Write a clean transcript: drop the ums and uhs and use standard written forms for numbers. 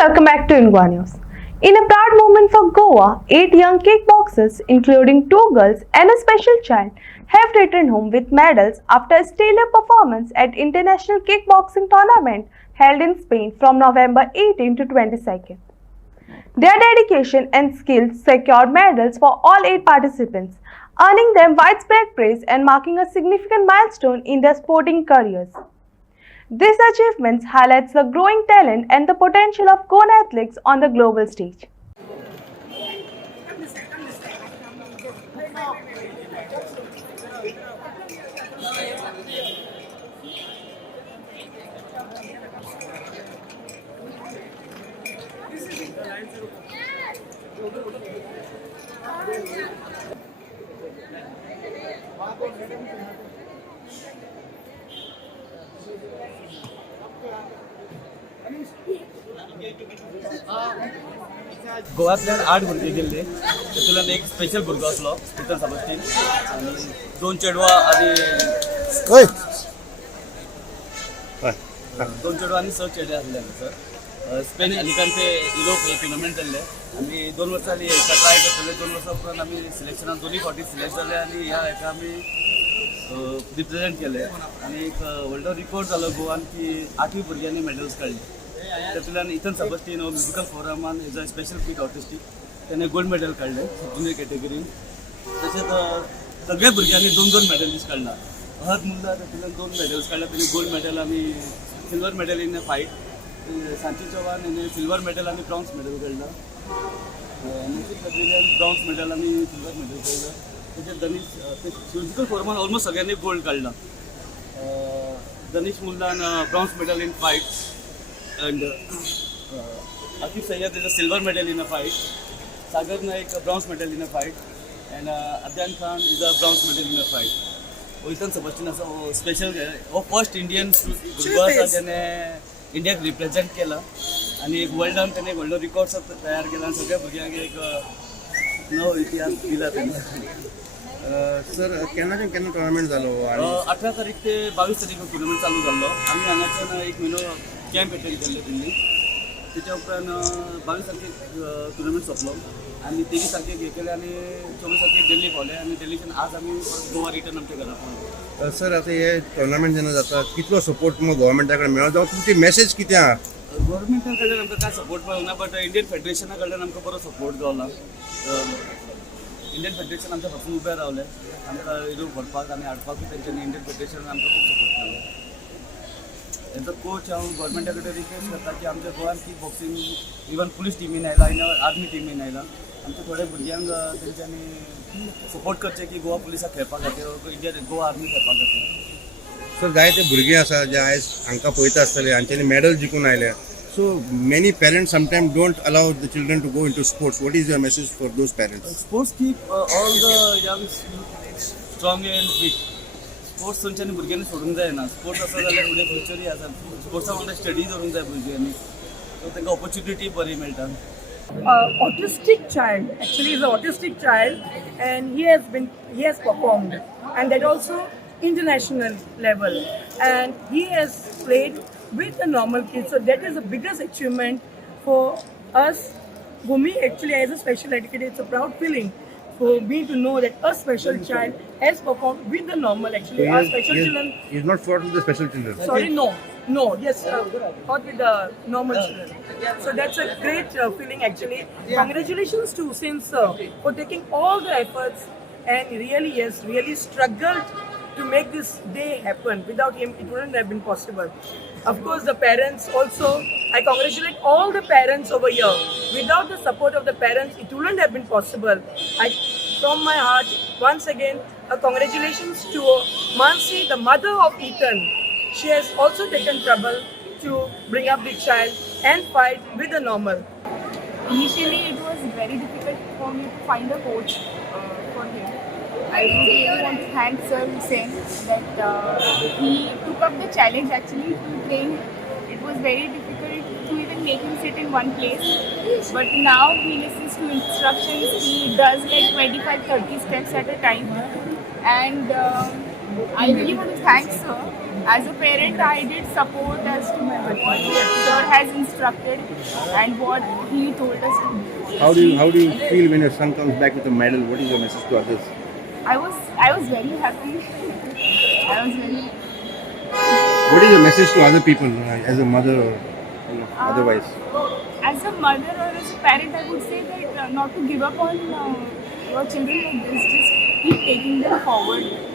welcome back to Ingwa News. In a proud moment for Goa, 8 young kickboxers, including 2 girls and a special child, have returned home with medals after a stellar performance at International Kickboxing Tournament held in Spain from November 18 to 22nd. Their dedication and skill secured medals for all 8 participants, earning them widespread praise and marking a significant milestone in their sporting careers. This achievement highlights the growing talent and the potential of Goan athletes on the global stage. गोव्यातल्यान 8 भुरगे गेल्ले तातूंतल्यान एक special भुरगो आसलो इतर सबस्टीन आनी 2 चेडवां आनी 2 चेडवां आनी 6 चेडे आसले हांगासर स्पेन अलिकांते युरोप हे टुर्नामेंट जाल्ले आमी 2 वर्सां हेका ट्राय करतले 2 वर्सां उपरांत आमी सिलेक्शनान दोनूय फावटी सिलेक्ट जाले आनी ह्या हेका आमी रिप्रेझेंट केले आनी एक वर्ल्ड रिकॉर्ड जालो गोवान की 8 भुरग्यांनी मेडल्स काडले तातूंतल्यान इथन सबस्टीन म्युजिकल फोरमान as a special kid autistic त्याने गोल्ड मेडल काडले जुनियर कॅटेगरीन तशेंच सगळ्या भुरग्यांनी 2-2 मेडलीस्ट काडला हर मुल्ला तातूंतल्यान 2 मेडल्स काडला तेणी गोल्ड मेडल आमी silver medal in a fight Sanchi Chavan हेणे सिल्वर मेडल आनी ब्रॉन्झ मेडल काडला नितीश कद्रियान ब्रॉन्झ मेडल आनी सिल्वर मेडल काडला तशेंच दनीश म्युजिकल फोरमान ऑलमोस्ट सगळ्यांनी गोल्ड काडला दनीश मुल्लान bronze medal in fight and Akif Sayyed is a silver medal in a fight. Sagar Naik a bronze medal in a fight, and Adyan Khan is a bronze medal in a fight. Oitan Sebastian asa special first Indian भुरगो ज्याने इंडियाक represent केला आणि एक वर्ल्डान त्याने world records तयार केला आणि सगळ्या भुरग्यांक एक नवो इतिहास दिला त्याने सर केन्ना टुर्नामेंट जालो 18 तारीख ते 22 तारीख टुर्नामेंट चालू जाल्लो आमी हांगाच्यान एक म्हयनो कॅम्प अटेंड केल्ले दिल्ली त्याच्या उपरांत 22 तारखेक टुर्नामेंट सोंपलो आनी 23 तारखेक हे केले आनी 24 तारखेक दिल्ली पावले आनी दिल्लीच्यान आज आमी गोवा रिटर्न आमच्या घरा पावले सर आता हे टुर्नामेंट जेन्ना जाता कितलो सपोर्ट तुमकां गोवोरमेंटा कडेन मेळ्ळो जावं तुमची मेसेज कितें आहा गोवोरमेंटा कडल्यान आमकां कांय सपोर्ट मेळना बट इंडियन फेडरेशना कडल्यान आमकां बरो सपोर्ट गावला इंडियन फेडरेशन आमच्या फाटून उबे रावले आमकां हितून व्हरपाक आनी हाडपाकूय तेंच्यांनी इंडियन फेडरेशनान आमकां खूब सपोर्ट केलो एज अ कोच हांव गोवोरमेंटा कडेन रिक्वेस्ट करता की आमच्या गोवान किक बॉक्सिंग इवन पुलीस टिमीन आयला आर्मी टिमीन आयला आमच्या थोड्या भुरग्यांक तेंच्यांनी सपोर्ट करचे की गोवा पुलिसाक खेळपा खातीर इंडियन गोवा आर्मी खेळपा खातीर सर जायते भुरगे आसा जे आयज हांकां पळयता आसतले हांच्यांनी मेडल जिखून आयले so many parents sometimes don't allow the children to go into sports what is your message for those parents sports keep all the young strong and fit sports तेंच्यांनी भुरग्यांनी सोडूंक जायना स्पोर्ट्स आसा जाल्यार फुडें फ्युचरूय आसा स्पोर्ट्सा वांगडा स्टडी करूंक जाय भुरग्यांनी सो तांकां ऑपॉर्च्युनिटी बरी मेळटा autistic child actually is an autistic child and he has performed and that also international level and he has played with the normal kids so that is the biggest achievement for us for me actually as a special educator it's a proud feeling for me to know that a special child has performed with the normal actually our special children he is not fought with the special children sorry no yes fought with the normal children so that's a great feeling actually congratulations to Sin sir for taking all the efforts and really struggled to make this day happen without him it wouldn't have been possible of course the parents also I congratulate all the parents over here without the support of the parents it wouldn't have been possible from my heart once again congratulations to Mansi the mother of Ethan she has also taken trouble to bring up the child and fight with the normal initially it was very difficult for me to find a coach for him I really want to thank Sir Hussain that he took up the challenge actually to train. It was very difficult to even make him sit in one place. But now he listens to instructions. He does like 25-30 steps at a time. And I really want to thank Sir as a parent, I did support as to what sir has instructed and what he told us to do. How do you feel when your son comes back with a medal? What is your message to others? I was very happy. I was very What is your message to other people as a mother or otherwise? as a mother or as a parent, I would say that not to give up on your children like this. Just keep taking them forward.